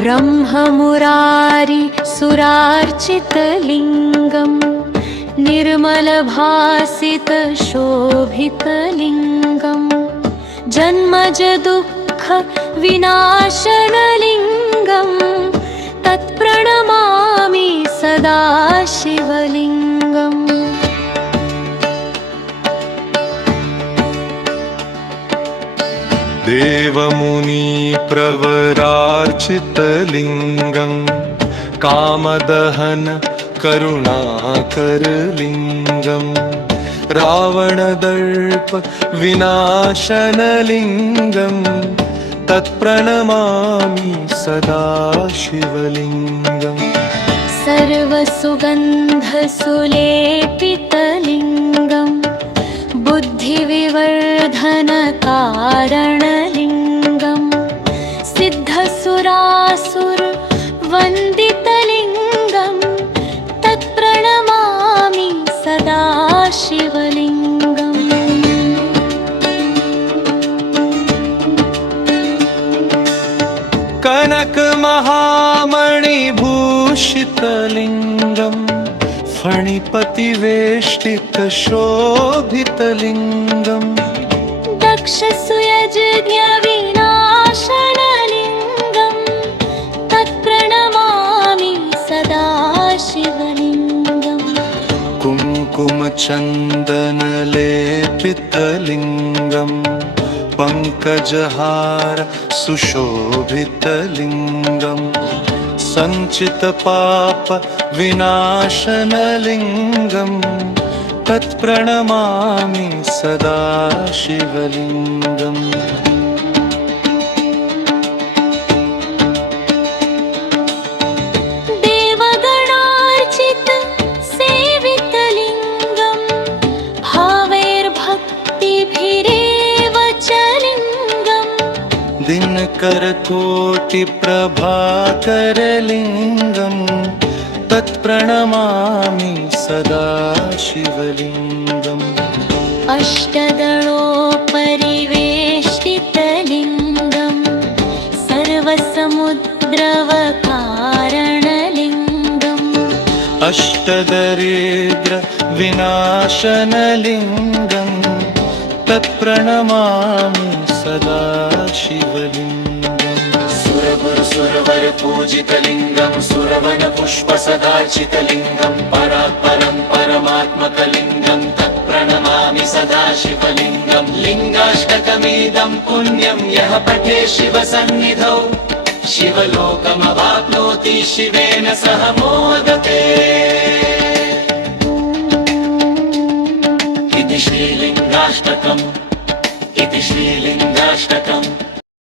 ब्रह्ममुरारि सुरार्चितलिङ्गं निर्मलभासितशोभितलिङ्गं जन्मज दुःख विनाशनलिङ्गं तत्प्रणमामि सदा शिवलिङ्गम्। देवमुनिप्रवरार्चितलिङ्गं कामदहन करुणाकरलिङ्गं रावणदर्प विनाशनलिङ्गं तत्प्रणमामि सदा शिवलिङ्गम्। सर्वसुगन्धसुलेपितलिङ्गं बुद्धिविवर्धनकारणलिङ्गं सिद्धसुरासुरवन्दितलिङ्गं तत्प्रणमामि सदा शिवलिङ्गम्। कनकमहामणिभूषितलिङ्गं फणिपतिवेष्टितशोभितलिङ्गं दक्षसुयज्ञविनाशनलिङ्गं तत्प्रणमामि सदा शिवलिङ्गम्। कुङ्कुमचन्दनलेपितलिङ्गं पङ्कजहार सुशोभितलिङ्गं सञ्चितपाप विनाशनलिङ्गं तत्प्रणमामि सदा शिवलिङ्गम्। देवगणार्चित सेवितलिङ्गं भावैर्भक्तिभिरेव च लिङ्गं दिनकरकोटिप्रभाकरलिङ्गं तत्प्रणमामि सदा शिवलिङ्गम्। अष्टदलोपरिवेष्टितलिङ्गं सर्वसमुद्रवकारणलिङ्गम् अष्टदरिद्रविनाशनलिङ्गं तत्प्रणमामि सदा शिवलिङ्गम्। सुरवरपूजितलिङ्गं सुरवनपुष्पसदार्चितलिङ्गं परात्परं परमात्मकलिङ्गं तत्प्रणमामि सदा शिवलिङ्गं। लिङ्गाष्टकमिदं पुण्यं यः पठे शिवसन्निधौ शिवलोकमवाप्नोति शिवेन सह मोदते। इति श्रीलिङ्गाष्टकम्।